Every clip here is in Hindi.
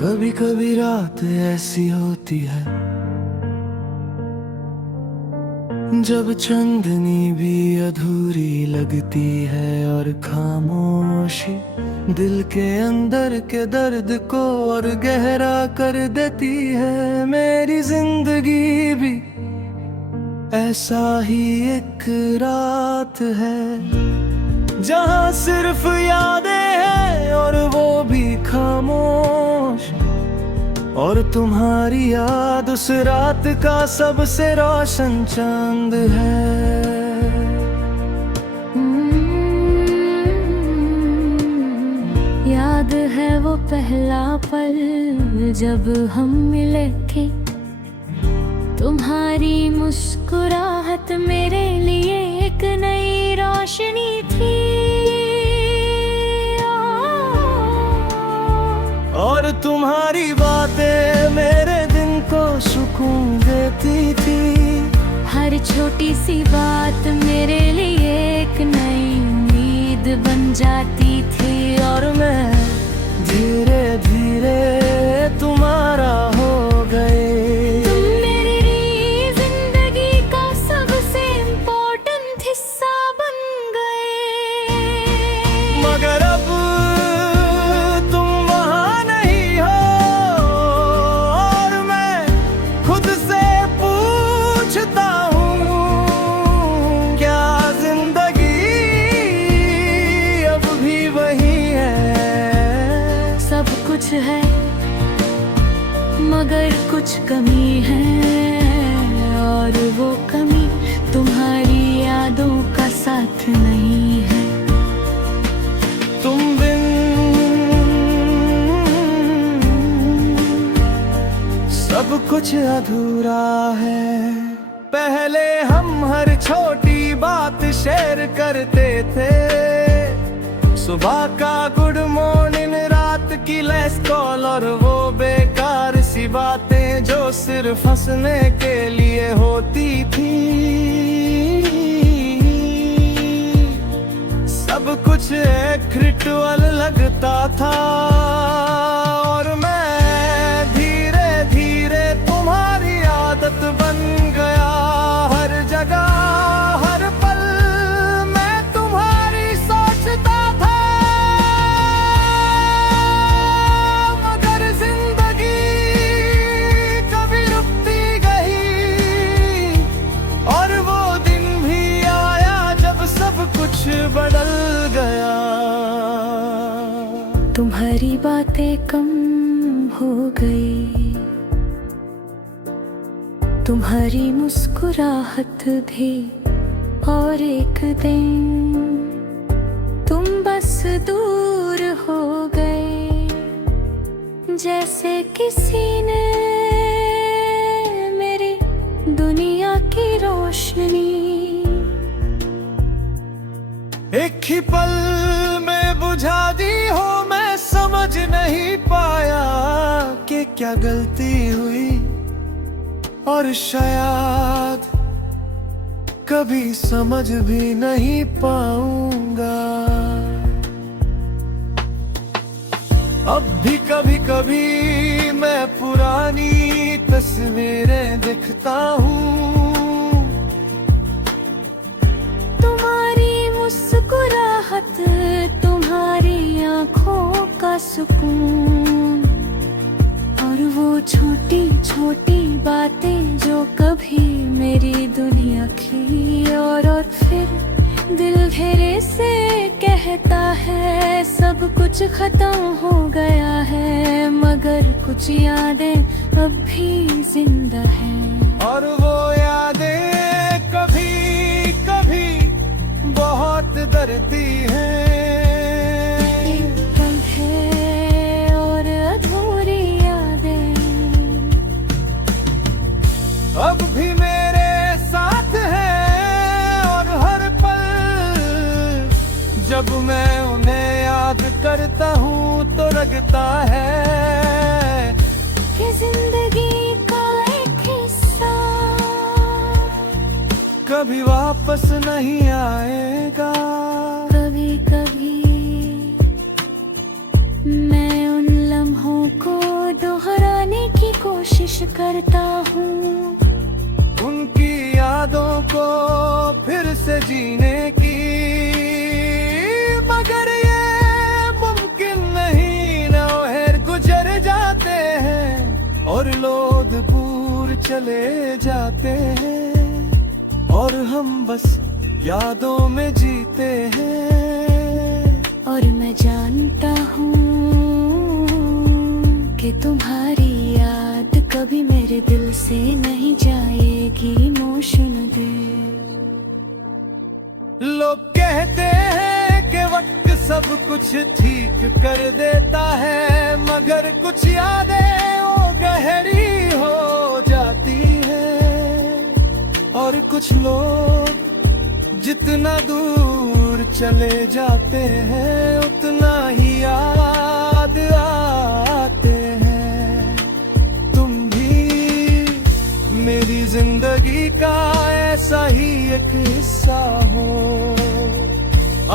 कभी कभी रात ऐसी होती है जब चांदनी भी अधूरी लगती है और खामोशी दिल के अंदर के दर्द को और गहरा कर देती है। मेरी जिंदगी भी ऐसा ही एक रात है जहाँ सिर्फ यादें हैं और वो भी खामोश, और तुम्हारी याद उस रात का सबसे रोशन चांद है। याद है वो पहला पल जब हम मिले थे, तुम्हारी मुस्कुराहट मेरे लिए एक नई रोशनी थी। और तुम्हारी बातें मेरे दिन को सुकून देती थी। हर छोटी सी बात मेरे लिए एक नई उम्मीद बन जाती थी। और मैं धीरे धीरे तुम्हारा हो गए। तुम मेरी जिंदगी का सबसे इम्पोर्टेंट हिस्सा बन गए। मगर अब तुम वहाँ नहीं हो और मैं खुद से पूछता हूँ, क्या जिंदगी अब भी वही है? सब कुछ है मगर कुछ कमी है, और वो कमी तुम्हारी यादों का साथ नहीं है। तुम बिन सब कुछ अधूरा है। पहले हम हर छोटी बात शेयर करते थे, सुबह का गुड मॉर्निंग, रात की लेस कॉल और वो बेकार सी बातें जो सिर्फ हंसने के लिए होती थी। सब कुछ एक रिचुअल लगता था और मैं धीरे धीरे तुम्हारी आदत बन गया। हर जगह हर पल मैं तुम्हारी सोचता था, मगर जिंदगी कभी रुकती गई और वो दिन भी आया जब सब कुछ बदल गया। तुम्हारी बातें कम हो गई, तुम्हारी मुस्कुराहट भी, और एक दिन तुम बस दूर हो गए, जैसे किसी ने मेरी दुनिया की रोशनी एक ही पल में बुझा दी हो। मैं समझ नहीं पाया कि क्या गलती हुई, और शायद कभी समझ भी नहीं पाऊंगा। अब भी कभी कभी मैं पुरानी तस्वीरें देखता हूँ, तुम्हारी मुस्कुराहट, तुम्हारी आंखों का सुकून, और वो छोटी छोटी बातें जो कभी मेरी दुनिया की। और फिर दिल घेरे से कहता है सब कुछ खत्म हो गया है, मगर कुछ यादें अब भी जिंदा हैं। और वो यादें कभी कभी बहुत डरती हैं। एक पल है और अधूरी यादें अब भी मेरे साथ है, और हर पल जब मैं उन्हें याद करता हूँ तो लगता है कि जिंदगी का एक हिस्सा कभी वापस नहीं आएगा। कभी कभी मैं उन लम्हों को कोशिश करता हूँ उनकी यादों को फिर से जीने की, मगर ये मुमकिन नहीं। नौहर गुजर जाते हैं और लोग दूर चले जाते हैं, और हम बस यादों में जीते हैं। और मैं जानता हूँ कि तुम्हारी याद कभी मेरे दिल से नहीं जाएगी। मोशन दे। लोग कहते हैं कि वक्त सब कुछ ठीक कर देता है, मगर कुछ यादें वो गहरी हो जाती है। और कुछ लोग जितना दूर चले जाते हैं उतना ही याद आते हैं। तुम भी मेरी जिंदगी का ऐसा ही एक हिस्सा हो।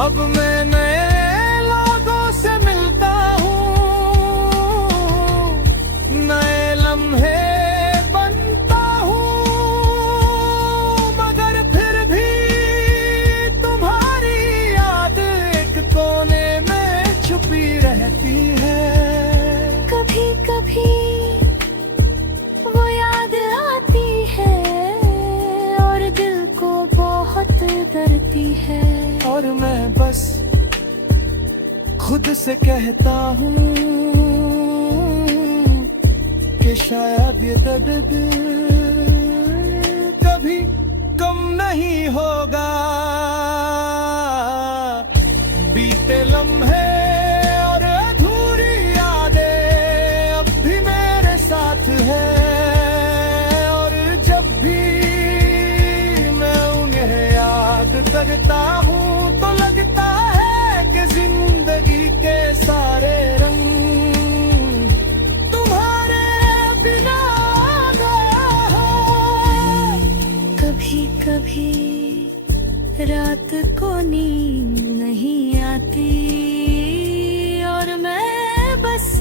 अब मैं नए लोगों से मिलता हूँ, नए लम्हे बनता हूँ, मगर फिर भी तुम्हारी याद एक कोने में छुपी रहती है। कभी कभी वो याद आती है और दिल को बहुत करती है। और मैं बस खुद से कहता हूँ कि शायद ये दर्द कभी कम नहीं होगा। बीते लम्हे और अधूरी यादें अब भी मेरे साथ है, और जब भी मैं उन्हें याद करता हूँ तो लगता है कि जिंदगी के सारे रंग तुम्हारे बिना गया है। कभी कभी रात को नींद नहीं आती और मैं बस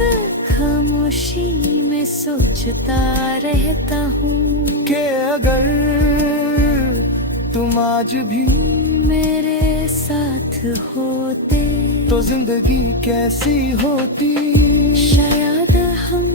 खामोशी में सोचता रहता हूँ कि अगर तुम आज भी मेरे साथ होते तो जिंदगी कैसी होती। शायद हम